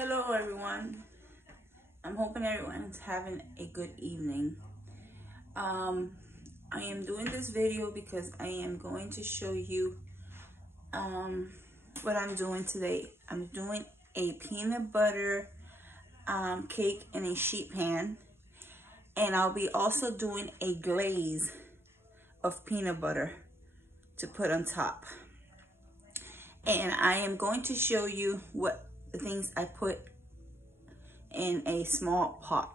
Hello everyone. I'm hoping everyone's having a good evening. I am doing this video because I am going to show you what I'm doing today. I'm doing a peanut butter cake in a sheet pan, and I'll be also doing a glaze of peanut butter to put on top. And I am going to show you what the things I put in a small pot.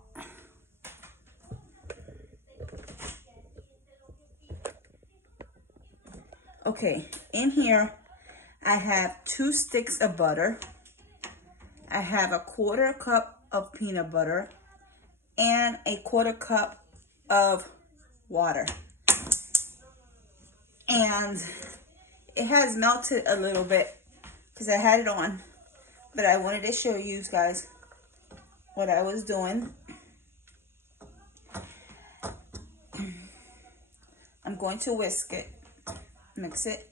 Okay, in here I have 2 sticks of butter. I have a 1/4 cup of peanut butter and a 1/4 cup of water. And it has melted a little bit because I had it on, but I wanted to show you guys what I was doing. I'm going to whisk it, mix it.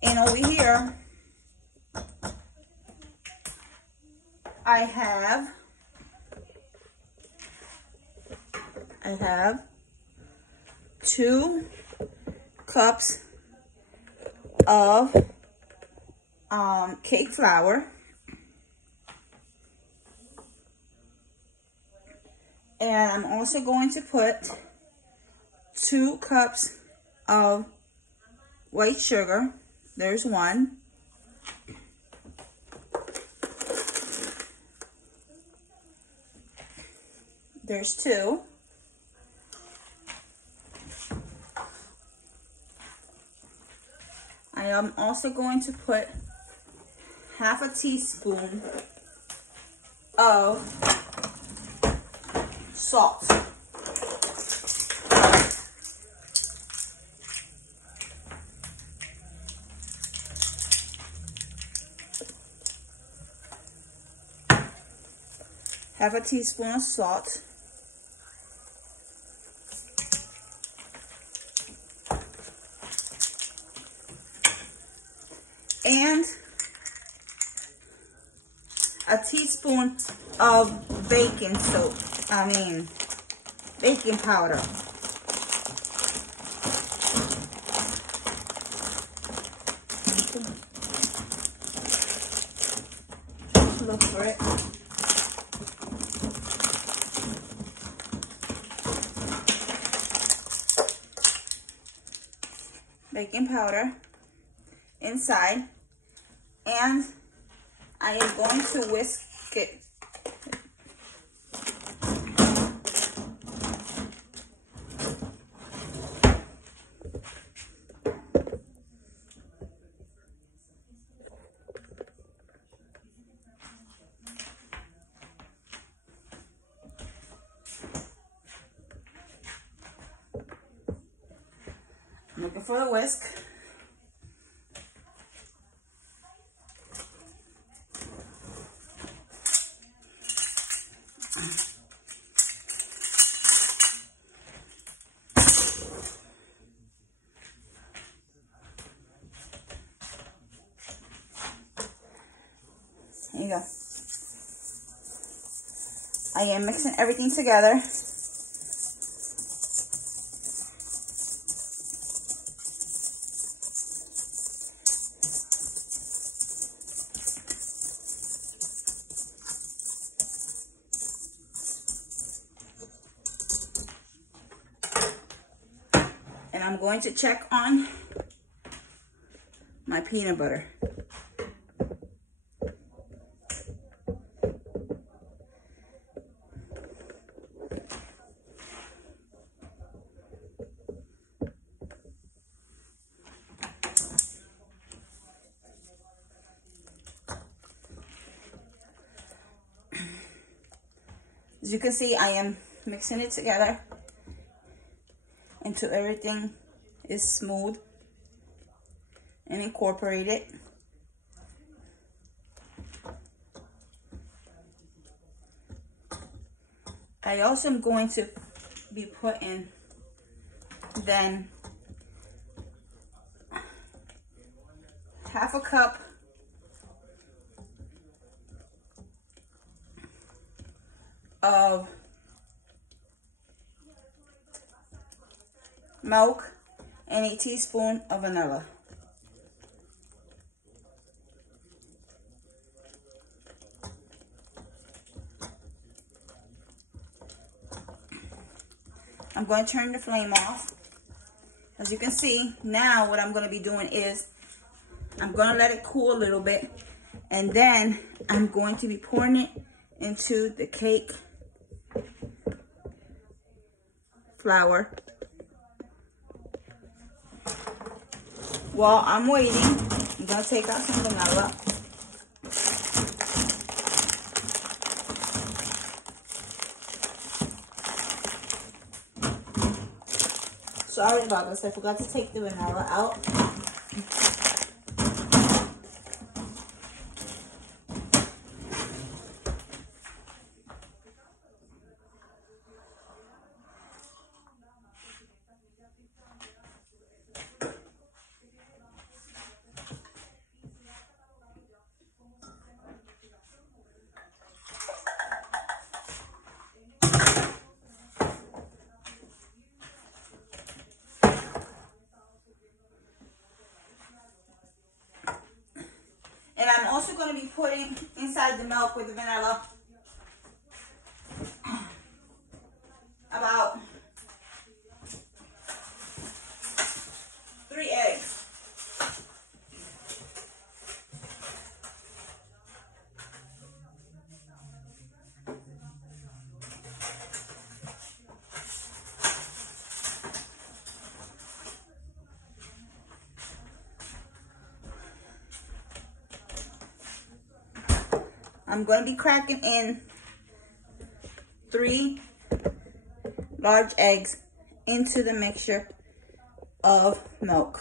And over here, I have 2 cups of cake flour, and I'm also going to put 2 cups of white sugar. There's 1. There's 2. I am also going to put 1/2 teaspoon of salt. Half a teaspoon of salt. And a teaspoon of baking powder. Look for it. Baking powder inside, and I am going to whisk it. I'm looking for the whisk. There you go. I am mixing everything together. And I'm going to check on my peanut butter. As you can see, I am mixing it together until everything is smooth and incorporated. I also am going to be putting then half a cup of milk and a teaspoon of vanilla. I'm going to turn the flame off. As you can see, now what I'm going to be doing is I'm going to let it cool a little bit, and then I'm going to be pouring it into the cake flour. While I'm waiting, I'm going to take out some vanilla. Sorry about this, I forgot to take the vanilla out. And I'm also going to be putting inside the milk with the vanilla about 3 eggs. I'm going to be cracking in 3 large eggs into the mixture of milk.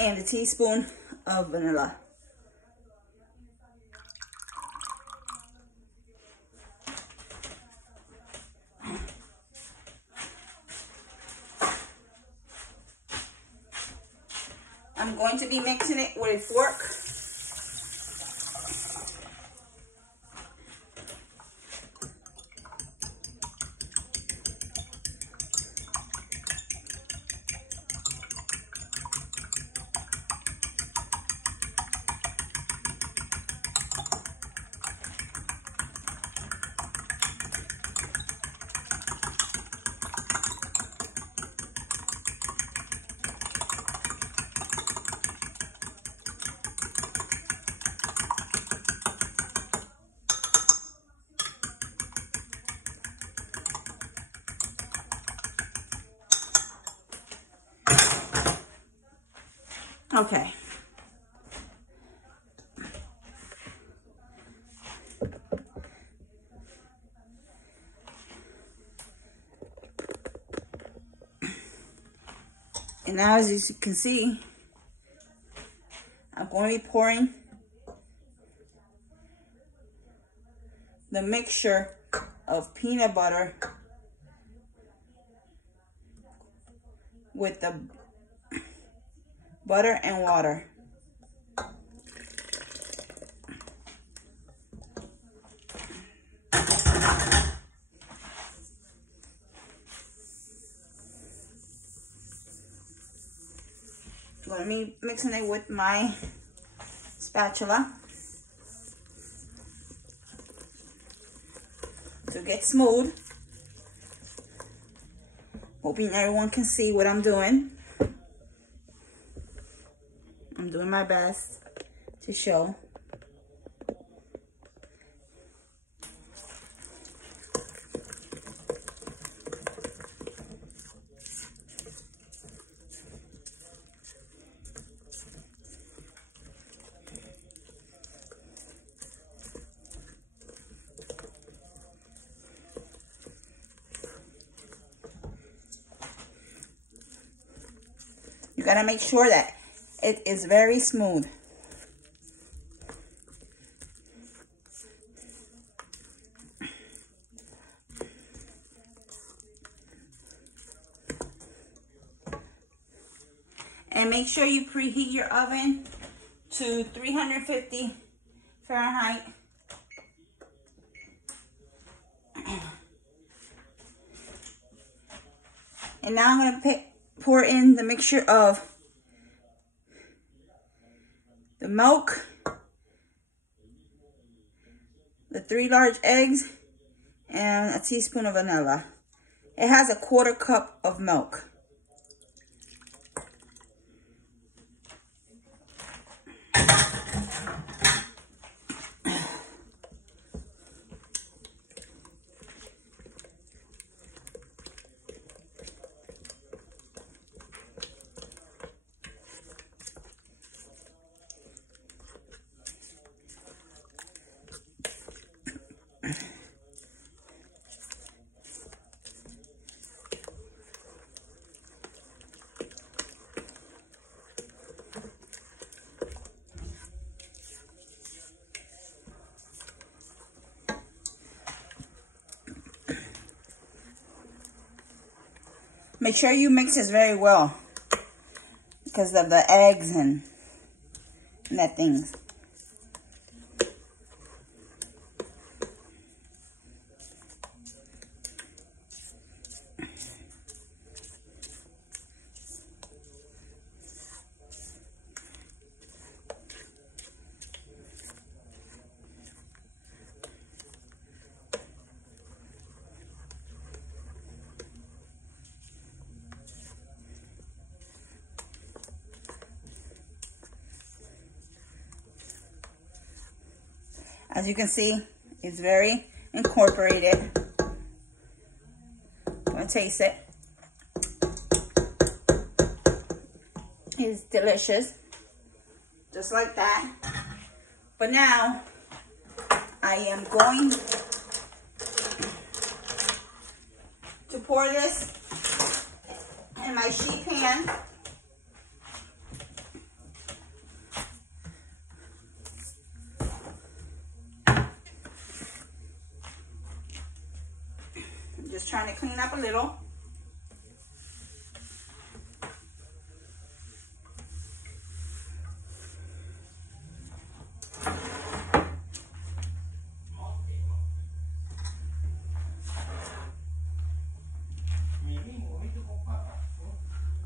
And a teaspoon of vanilla. I'm going to be mixing it with a fork. Okay. And now, as you can see, I'm going to be pouring the mixture of peanut butter with the butter and water. I'm going to be mixing it with my spatula to get smooth. Hoping everyone can see what I'm doing. I'm doing my best to show. You gotta make sure that it is very smooth. And make sure you preheat your oven to 350 Fahrenheit. And now I'm going to pour in the mixture of the milk, the 3 large eggs, and a teaspoon of vanilla. It has a 1/4 cup of milk. Make sure you mix this very well because of the eggs and that things. As you can see, it's very incorporated. I'm gonna taste it. It's delicious, just like that. But now, I am going to pour this in my sheet pan. Just trying to clean up a little.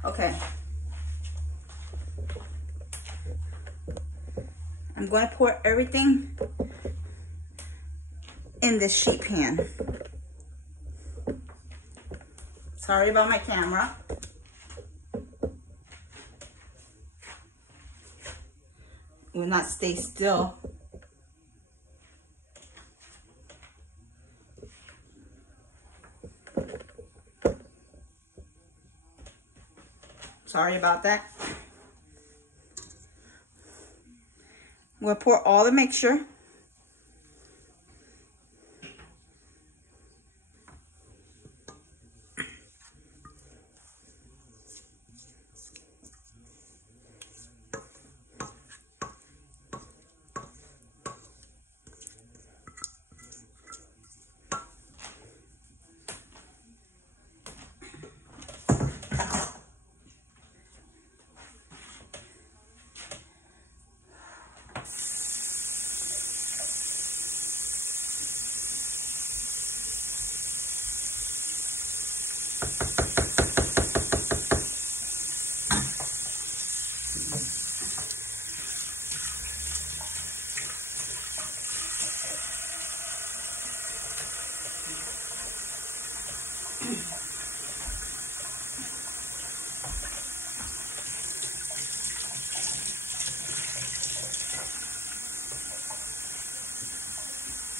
Okay. I'm going to pour everything in the sheet pan. Sorry about my camera. It will not stay still. Sorry about that. We'll pour all the mixture.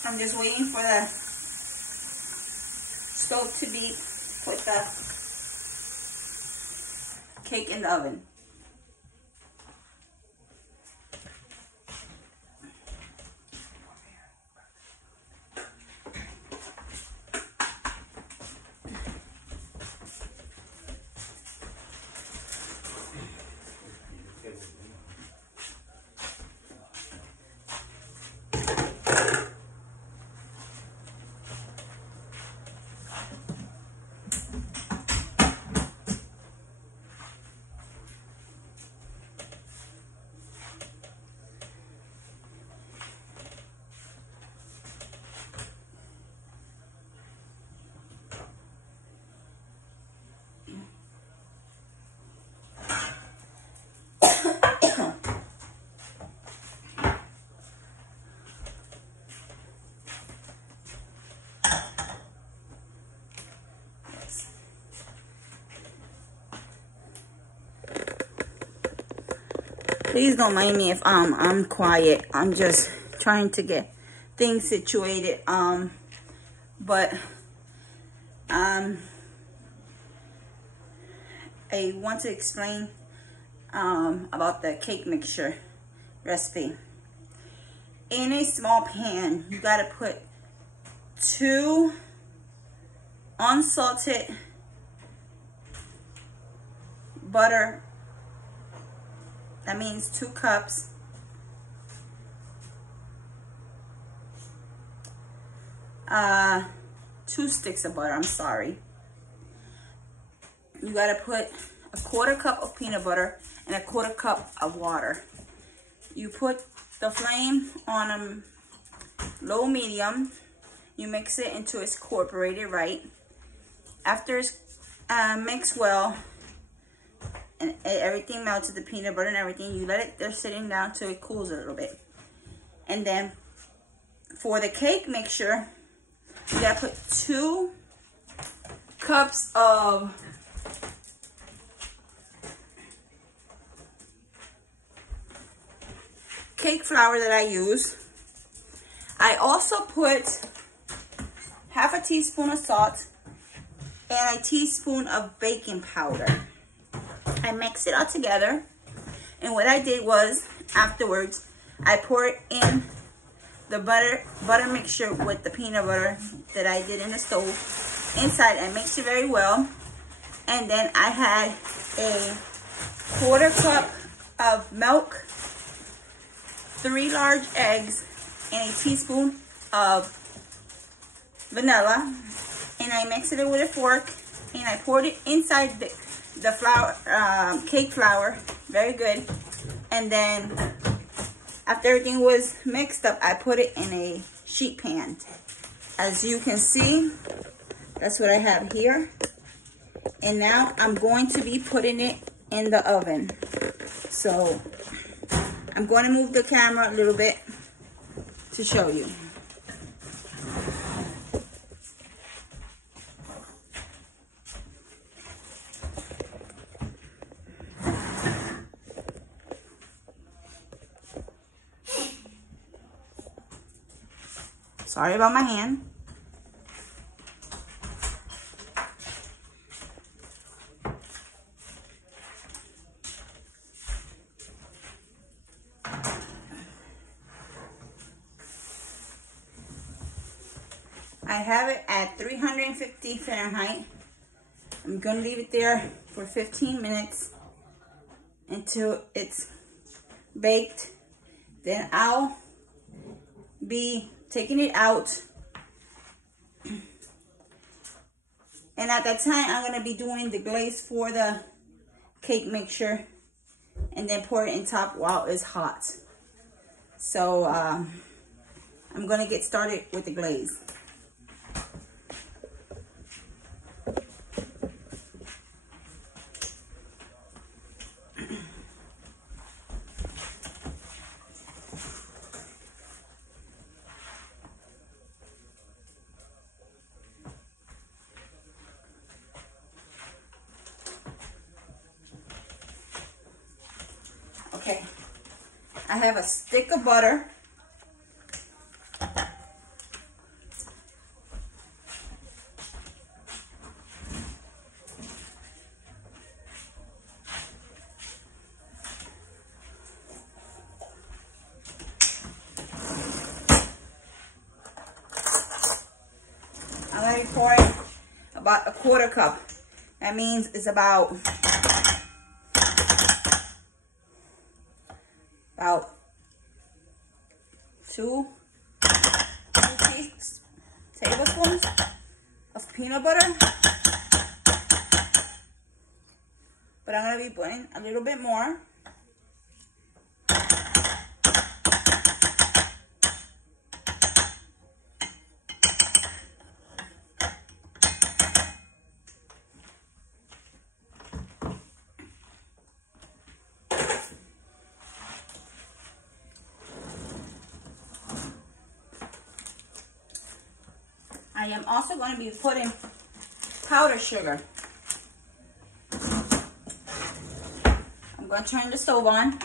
I'm just waiting for the stove to beep with the cake in the oven. Please don't mind me if I'm quiet. I'm just trying to get things situated. But I want to explain about the cake mixture recipe. In a small pan, you gotta put 2 unsalted butter. That means 2 cups. 2 sticks of butter, I'm sorry. You gotta put a 1/4 cup of peanut butter and a 1/4 cup of water. You put the flame on low medium. You mix it until it's incorporated right. After it's mixed well and everything melted, the peanut butter and everything, you let it there sitting down till it cools a little bit. And then for the cake mixture, you gotta put 2 cups of cake flour that I use. I also put 1/2 teaspoon of salt and a teaspoon of baking powder. I mixed it all together, and what I did was afterwards I poured in the butter mixture with the peanut butter that I did in the stove inside. I mixed it very well, and then I had a 1/4 cup of milk, 3 large eggs, and a teaspoon of vanilla, and I mixed it with a fork, and I poured it inside the flour, cake flour, very good. And then after everything was mixed up, I put it in a sheet pan. As you can see, that's what I have here. And now I'm going to be putting it in the oven. So I'm going to move the camera a little bit to show you. Sorry about my hand. I have it at 350 Fahrenheit. I'm going to leave it there for 15 minutes until it's baked. Then I'll be taking it out. And at that time, I'm going to be doing the glaze for the cake mixture and then pour it in top while it's hot. So I'm going to get started with the glaze. Okay, I have a stick of butter. I'm going to be pouring about a 1/4 cup. That means it's about 2 tablespoons of peanut butter. But I'm going to be putting a little bit more. I am also going to be putting powdered sugar. I'm going to turn the stove on.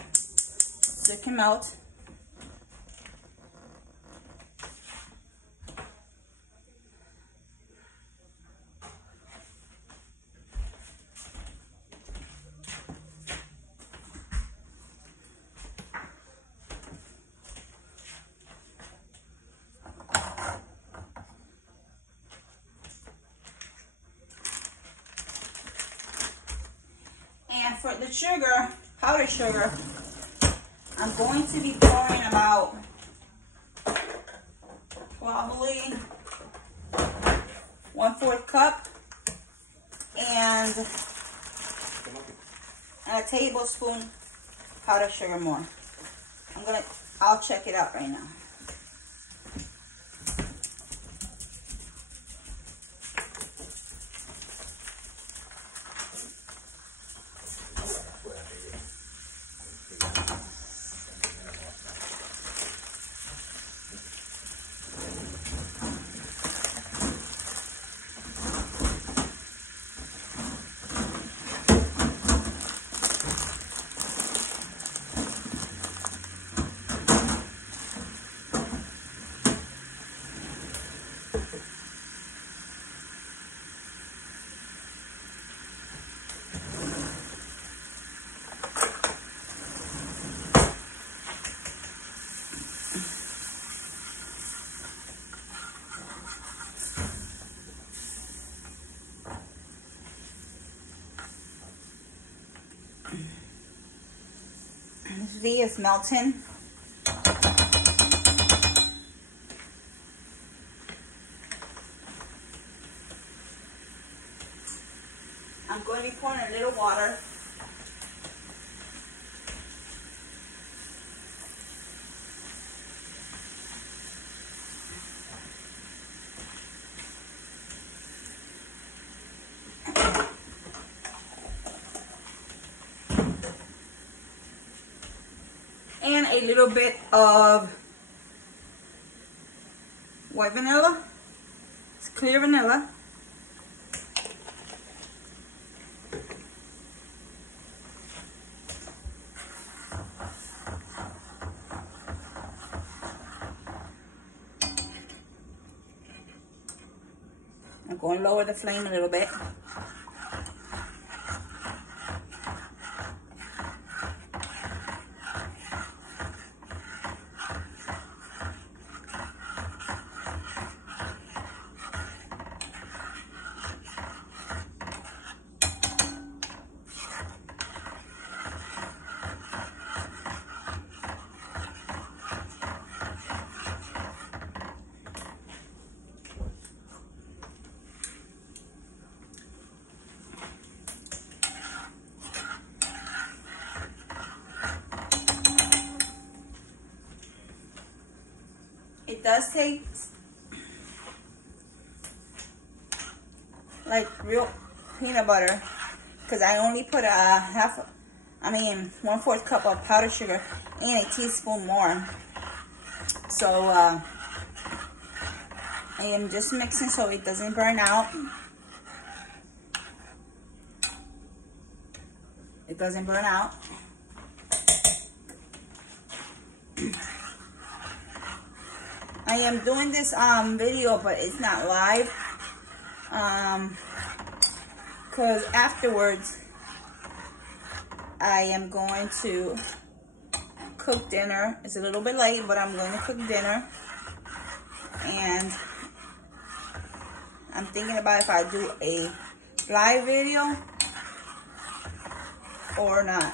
so it can melt. And for the sugar, powdered sugar, I'm going to be pouring about probably 1/4 cup and a tablespoon powdered sugar more. I'll check it out right now. This V is melting. I'm going to be pouring a little water. And a little bit of white vanilla. It's clear vanilla. I'm going to lower the flame a little bit. It does taste like real peanut butter because I only put 1/4 cup of powdered sugar and a teaspoon more. So I am just mixing so it doesn't burn out. It doesn't burn out. I am doing this video, but it's not live, because afterwards I am going to cook dinner. It's a little bit late, but I'm going to cook dinner, and I'm thinking about if I do a live video or not.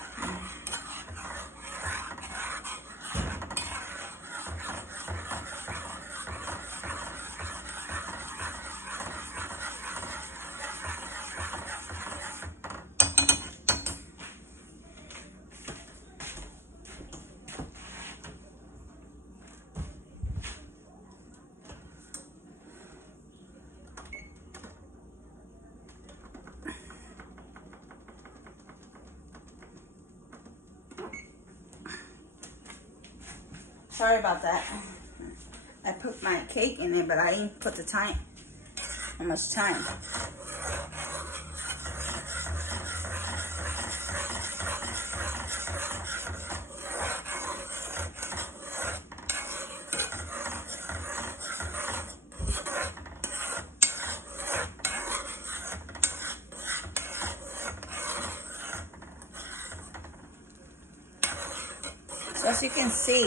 Sorry about that. I put my cake in it, but I didn't put the time. How much time? as you can see,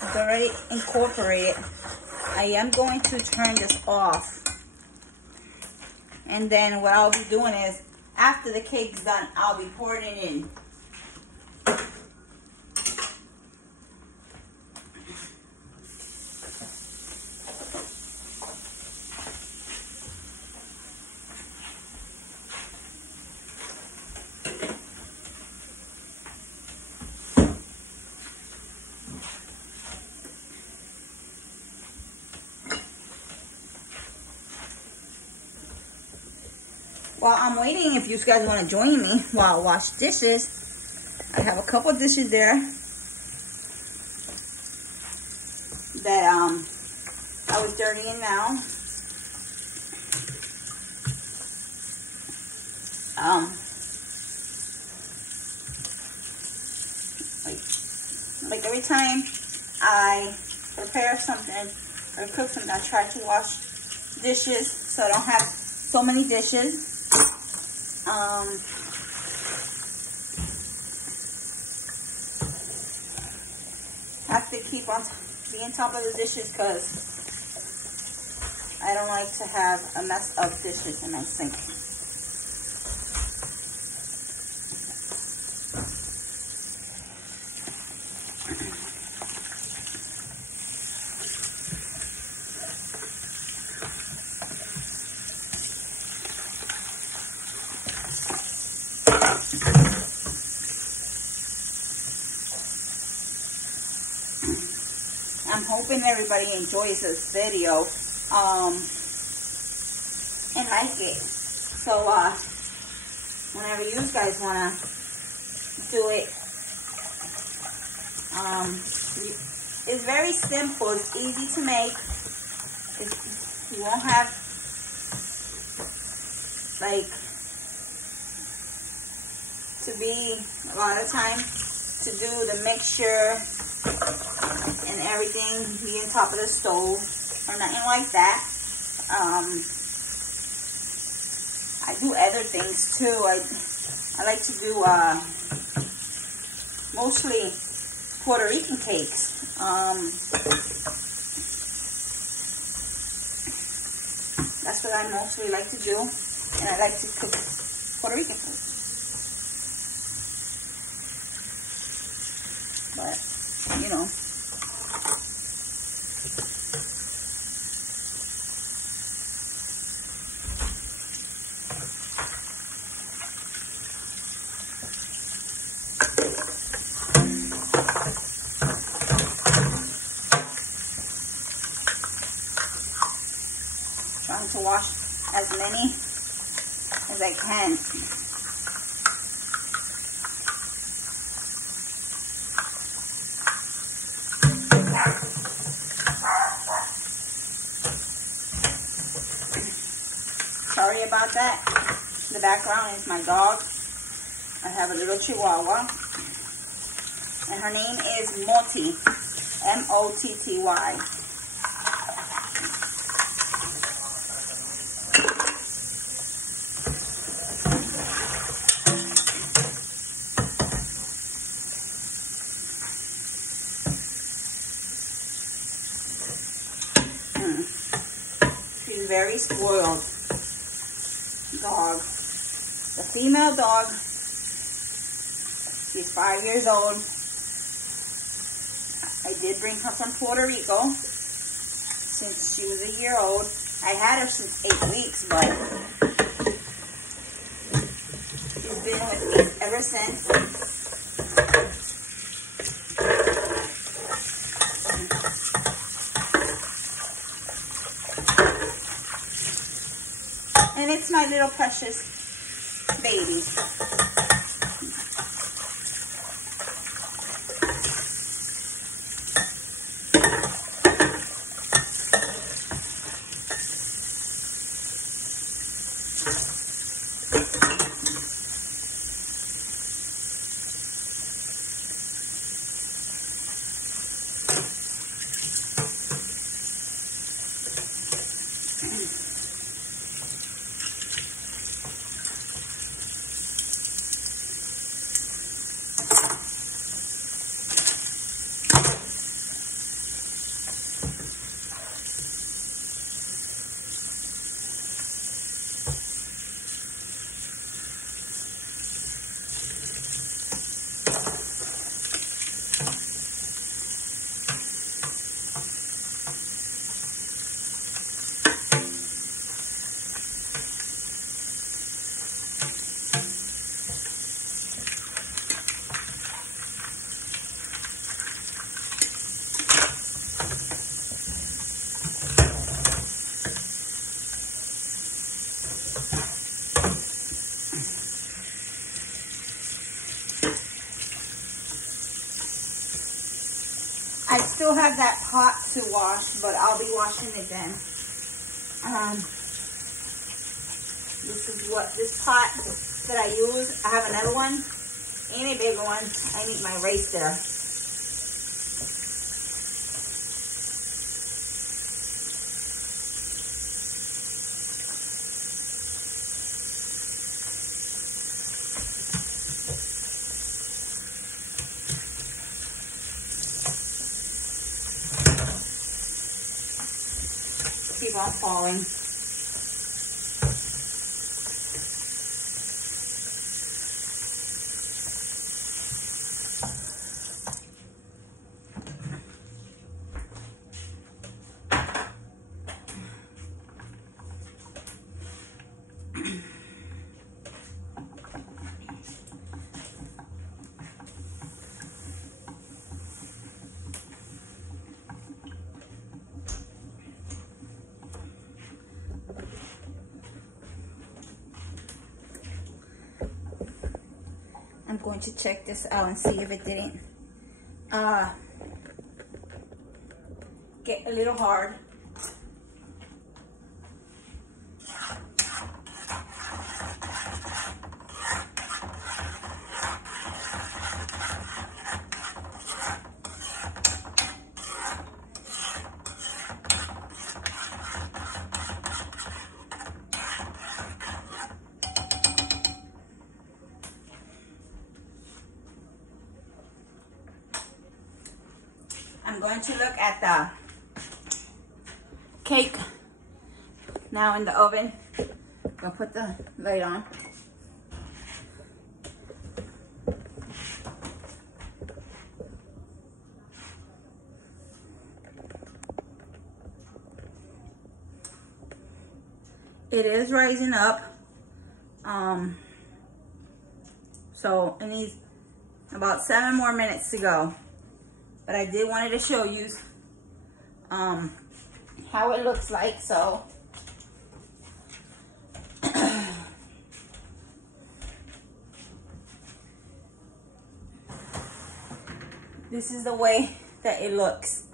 it's already incorporated. I am going to turn this off. And then what I'll be doing is, after the cake's done, I'll be pouring it in. While I'm waiting, if you guys want to join me while I wash dishes, I have a couple of dishes there that I was dirtying now. Like every time I prepare something or cook something, I try to wash dishes so I don't have so many dishes. Have to keep on being top of the dishes because I don't like to have a mess of dishes in my sink. I'm hoping everybody enjoys this video and like it. So whenever you guys want to do it, it's very simple. It's easy to make. You won't have like to be a lot of time to do the mixture and everything, be on top of the stove or nothing like that. I do other things too. I like to do mostly Puerto Rican cakes. That's what I mostly like to do, and I like to cook Puerto Rican food. But you know, trying to wash as many as I can. Sorry about that. The background is my dog. I have a little Chihuahua, and her name is Moti, M-O-T-T-Y. She's very spoiled dog. The female dog, she's 5 years old. I did bring her from Puerto Rico since she was a year old. I had her since 8 weeks, but she's been with me ever since. And it's my little precious baby. I still have that pot to wash, but I'll be washing it then. This is what this pot that I use. I have another one and a bigger one. I need my rice there. Keep on falling. I'm going to check this out and see if it didn't get a little hard. I'm going to look at the cake now in the oven. I'm going to put the lid on. It is rising up. So it needs about 7 more minutes to go. But I did wanted to show you how it looks like. So this is the way that it looks.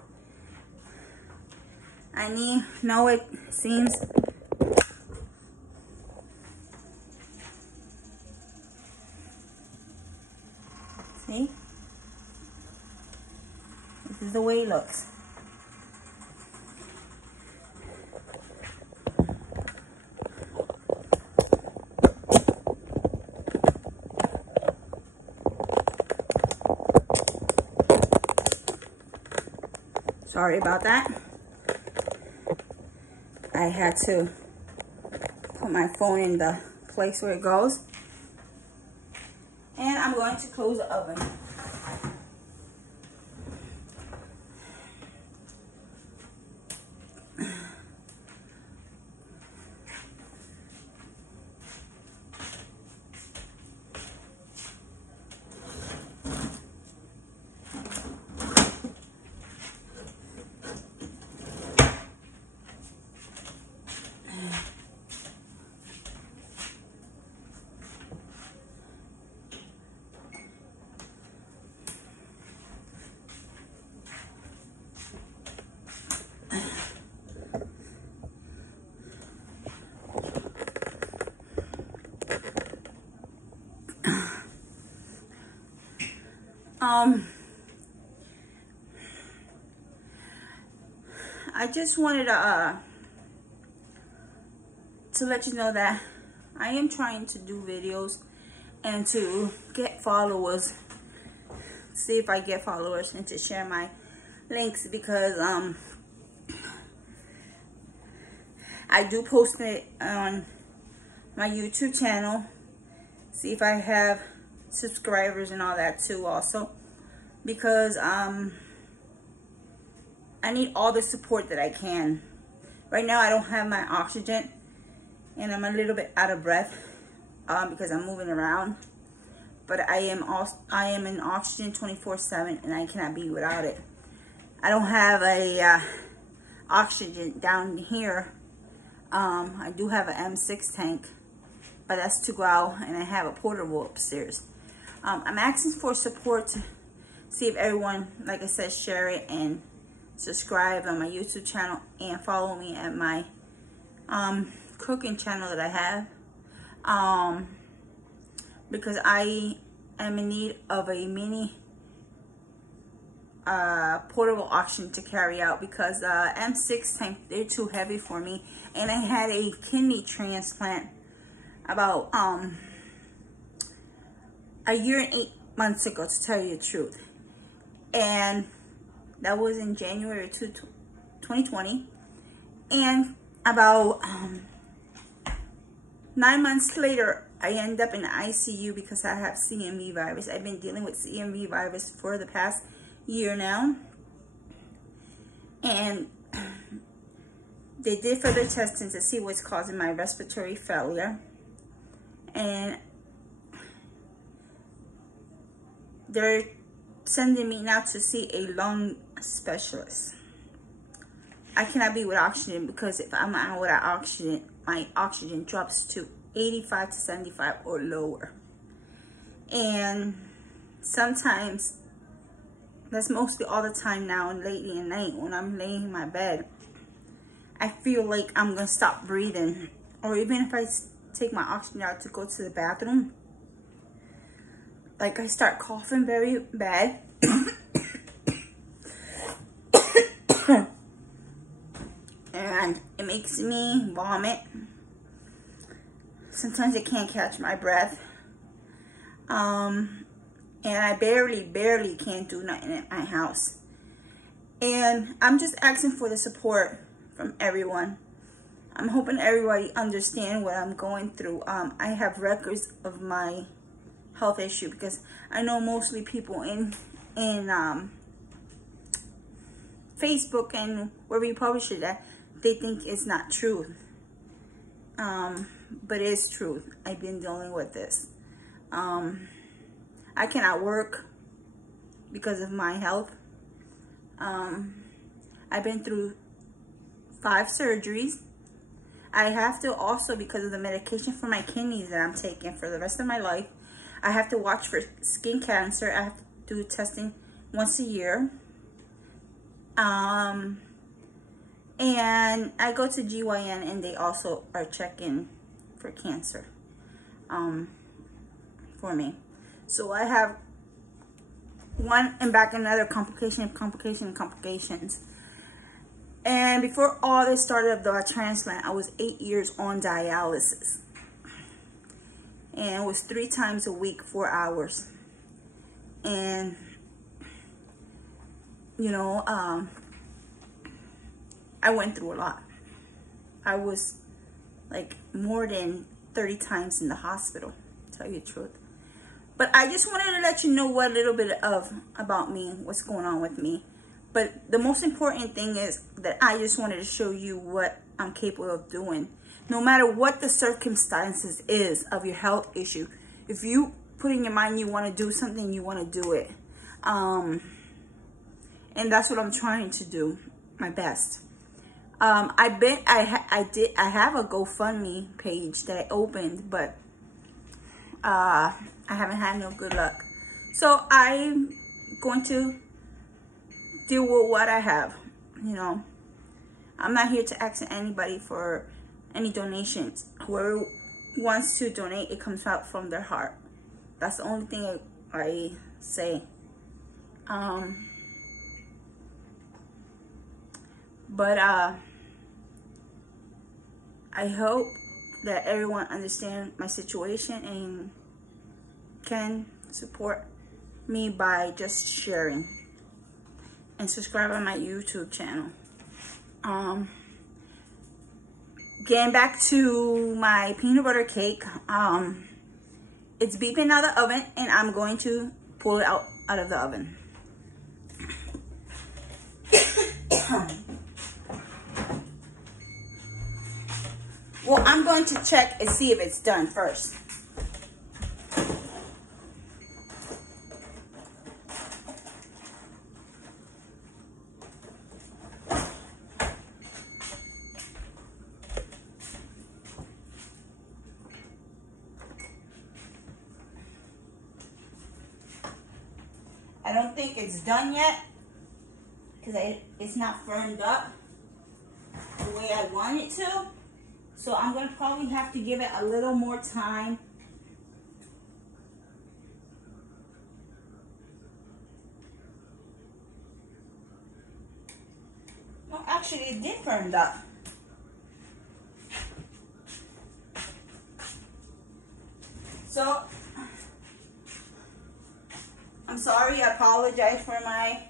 I know it seems see? This is the way it looks. Sorry about that. I had to put my phone in the place where it goes. And I'm going to close the oven. I just wanted to let you know that I am trying to do videos and to get followers, see if I get followers, and to share my links, because I do post it on my YouTube channel, see if I have subscribers and all that too also, because I need all the support that I can. Right now I don't have my oxygen and I'm a little bit out of breath because I'm moving around, but I am in oxygen 24/7 and I cannot be without it. I don't have a oxygen down here. I do have an M6 tank, but that's to go out, and I have a portable upstairs. I'm asking for support see if everyone, like I said, share it and subscribe on my YouTube channel and follow me at my cooking channel that I have, because I am in need of a mini portable oxygen to carry out, because M6 tank, they're too heavy for me, and I had a kidney transplant about a year and 8 months ago, to tell you the truth, and that was in January 2020, and about 9 months later, I ended up in the ICU because I have CMV virus. I've been dealing with CMV virus for the past year now, and they did further testing to see what's causing my respiratory failure, and they're sending me now to see a lung specialist. I cannot be with oxygen, because if I'm out without oxygen, my oxygen drops to 85 to 75 or lower. And sometimes, that's mostly all the time now and lately at night, when I'm laying in my bed, I feel like I'm gonna stop breathing. Or even if I take my oxygen out to go to the bathroom, like I start coughing very bad. And it makes me vomit. Sometimes I can't catch my breath. And I barely can't do nothing at my house. And I'm just asking for the support from everyone. I'm hoping everybody understands what I'm going through. I have records of my health issue, because I know mostly people in Facebook and wherever you publish it at, they think it's not true. But it is truth. I've been dealing with this. I cannot work because of my health. I've been through 5 surgeries. I have to also, because of the medication for my kidneys that I'm taking for the rest of my life, I have to watch for skin cancer. I have to do testing once a year. And I go to GYN, and they also are checking for cancer for me. So I have one and back another complications. And before all this started, the transplant, I was 8 years on dialysis. And it was 3 times a week, 4 hours. And, you know, I went through a lot. I was like more than 30 times in the hospital, to tell you the truth. But I just wanted to let you know what a little bit about me, what's going on with me. But the most important thing is that I just wanted to show you what I'm capable of doing. No matter what the circumstances is of your health issue, if you put in your mind you want to do something, you want to do it. And that's what I'm trying to do, my best. I have a GoFundMe page that I opened, but I haven't had no good luck. So I'm going to deal with what I have. You know, I'm not here to ask anybody for any donations. Whoever wants to donate, it comes out from their heart. That's the only thing I say. But I hope that everyone understands my situation and can support me by just sharing and subscribe on my YouTube channel. Getting back to my peanut butter cake, it's beeping out of the oven, and I'm going to pull it out of the oven. Well, I'm going to check and see if it's done first. I don't think it's done yet because it's not firmed up the way I want it to. So I'm going to probably have to give it a little more time. No, actually it did firm up. So, I'm sorry, I apologize for my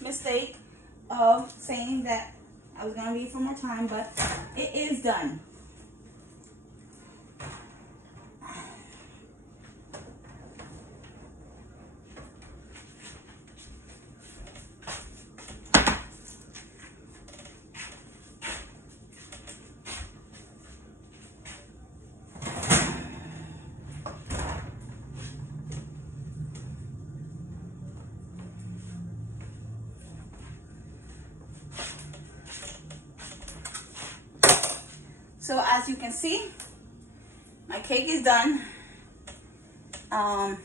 mistake of saying that I was going to leave for more time, but it is done. So as you can see, my cake is done. I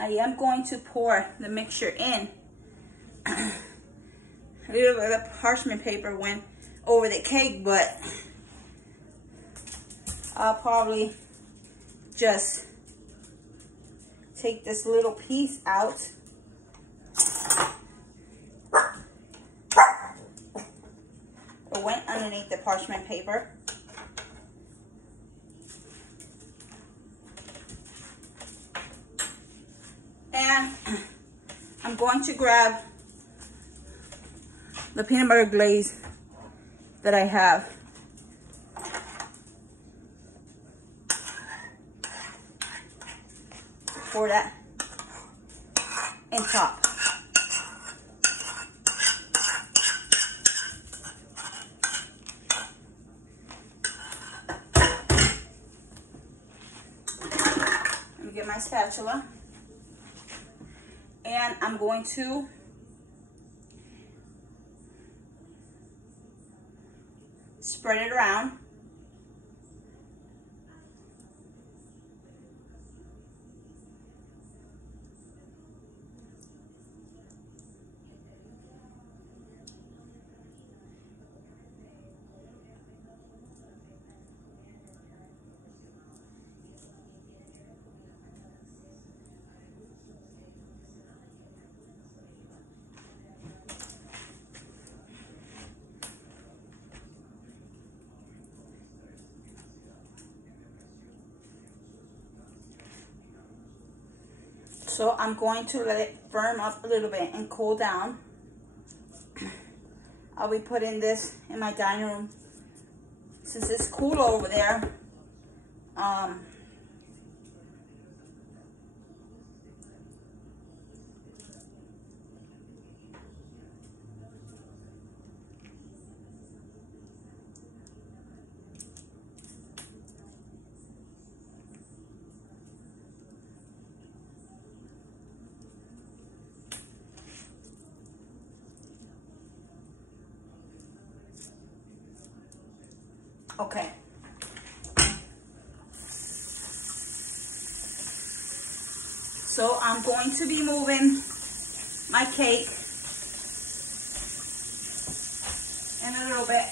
am going to pour the mixture in. A little bit of parchment paper went over the cake, but I'll probably just take this little piece out. It went underneath the parchment paper. And I'm going to grab the peanut butter glaze that I have. Pour that in top. Get my spatula, and I'm going to spread it around. So I'm going to let it firm up a little bit and cool down. I'll be putting this in my dining room since it's cool over there. Okay. So I'm going to be moving my cake in a little bit.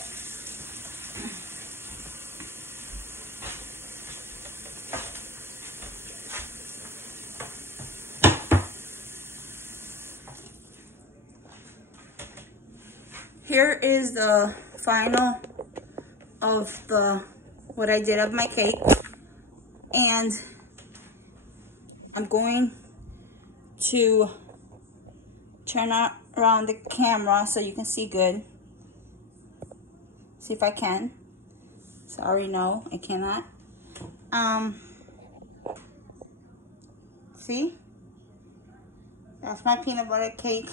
Here is the final of what I did of my cake, and I'm going to turn around the camera so you can see good. See if I can. Sorry, no, I cannot. See? That's my peanut butter cake,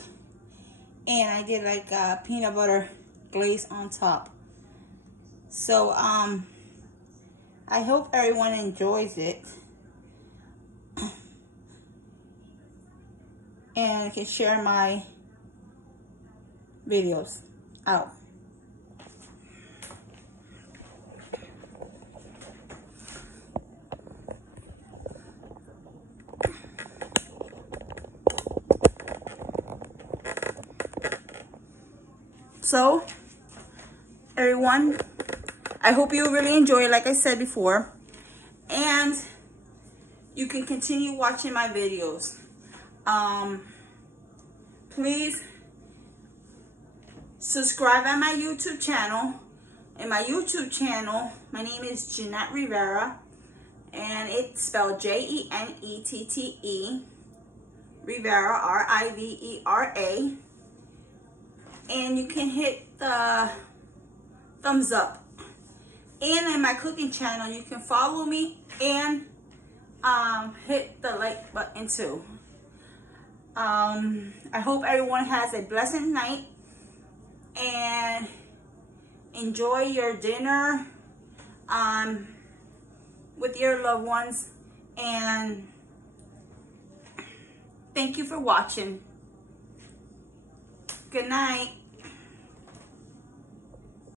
and I did like a peanut butter glaze on top. So, I hope everyone enjoys it. And I can share my videos out. So, everyone, I hope you really enjoy it, like I said before. And you can continue watching my videos. Please subscribe at my YouTube channel. In my YouTube channel, my name is Jeanette Rivera, and it's spelled Jenettete, Rivera, R-I-V-E-R-A. And you can hit the thumbs up. And in my cooking channel, you can follow me and hit the like button too. I hope everyone has a blessed night and enjoy your dinner with your loved ones, and thank you for watching. Good night.